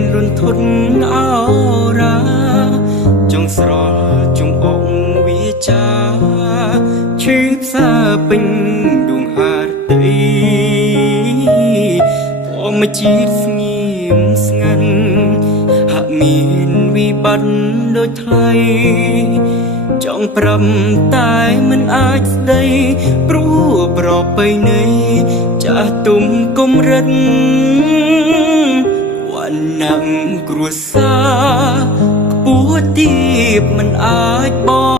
នរុនធន់អរាចងស្រល់ចងអង្គវាចាឈឺផ្សាពេញដួងហារតីធម្មជាតិស្ងៀមស្ងាត់ហាក់មានវិបត្តិដូចថ្លៃចង់ប្រំតែមិនអាចស្ដីព្រោះប្រពៃណីចាស់ទុំគំរិតវណ្ណាំគ្រួសារខ្ពស់ទាបមិនអាចប